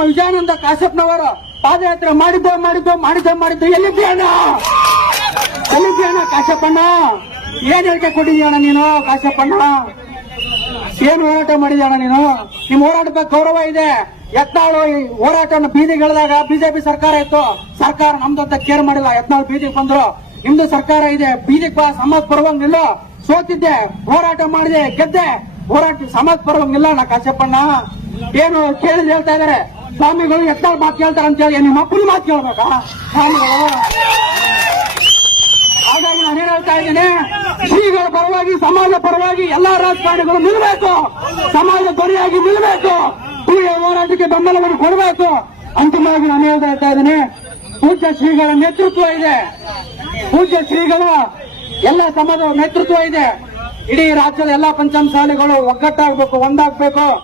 ನಮ್ಮ ವಿಜಯಾನಂದ ಕಾಶ್ಯಪ್ನವರು ಪಾದಯಾತ್ರೆ ಮಾಡಿದ್ದು ಎಲ್ಲಿದ್ದೀಯಣ್ಣ ಕಾಶ್ಯಪಣ್ಣ? ಏನ್ ಹೇಳಿಕೆ ಕೊಟ್ಟಿದ್ಯಣ್ಣ ನೀನು ಕಾಶ್ಯಪಣ್ಣ? ಏನು ಹೋರಾಟ ಮಾಡಿದ್ಯಣ್ಣ ನೀನು? ನಿಮ್ ಹೋರಾಟದ ಗೌರವ ಇದೆ. ಯತ್ನಾಳು ಹೋರಾಟವನ್ನು ಬೀದಿಗಿಳಿದಾಗ ಬಿಜೆಪಿ ಸರ್ಕಾರ ಇತ್ತು, ಸರ್ಕಾರ ನಮ್ದು ಅಂತ ಕೇರ್ ಮಾಡಿಲ್ಲ. ಯತ್ನಾಳು ಬೀದಿಗೆ ಬಂದ್ರು, ನಿಮ್ದು ಸರ್ಕಾರ ಇದೆ, ಬೀದಿಗೆ ಬಾ, ಸಮಾಜ ಪರವಾಗಿಲ್ಲ. ಸೋತಿದ್ದೆ, ಹೋರಾಟ ಮಾಡಿದೆ, ಗೆದ್ದೆ, ಹೋರಾಟ ಸಮಾಜ ಪರವಾಗಿಲ್ಲ. ನಾ ಕಾಶ್ಯಪಣ್ಣ ಏನು ಕೇಳಿದ್ರೆ ಹೇಳ್ತಾ ಇದಾರೆ ಸ್ವಾಮಿಗಳು ಯತ್ನಾಳ್ ಮಾತು ಕೇಳ್ತಾರ ಅಂತ ಹೇಳಿ ನಿಮ್ಮ ಅಪ್ಪನ ಮಾತು ಕೇಳ್ಬೇಕಾ ಸ್ವಾಮಿಗಳು? ಹಾಗಾಗಿ ನಾನು ಏನ್ ಹೇಳ್ತಾ ಇದ್ದೇನೆ, ಶ್ರೀಗಳ ಪರವಾಗಿ, ಸಮಾಜ ಪರವಾಗಿ ಎಲ್ಲಾ ರಾಜಕಾರಣಿಗಳು ನಿಲ್ಲಬೇಕು, ಸಮಾಜ ಧ್ವನಿಯಾಗಿ ನಿಲ್ಲಬೇಕು, ಶ್ರೀಗಳ ಹೋರಾಟಕ್ಕೆ ಬೆಂಬಲವನ್ನು ಕೊಡಬೇಕು. ಅಂತಿಮವಾಗಿ ನಾನು ಹೇಳ್ತಾ ಇದ್ದೇನೆ, ಪೂಜ್ಯ ಶ್ರೀಗಳ ನೇತೃತ್ವ ಇದೆ, ಪೂಜ್ಯ ಶ್ರೀಗಳ ಎಲ್ಲ ಸಮಾಜದ ನೇತೃತ್ವ ಇದೆ. ಇಡೀ ರಾಜ್ಯದ ಎಲ್ಲಾ ಪಂಚಾಂಗ ಶಾಲೆಗಳು ಒಗ್ಗಟ್ಟಾಗಬೇಕು, ಒಂದಾಗಬೇಕು.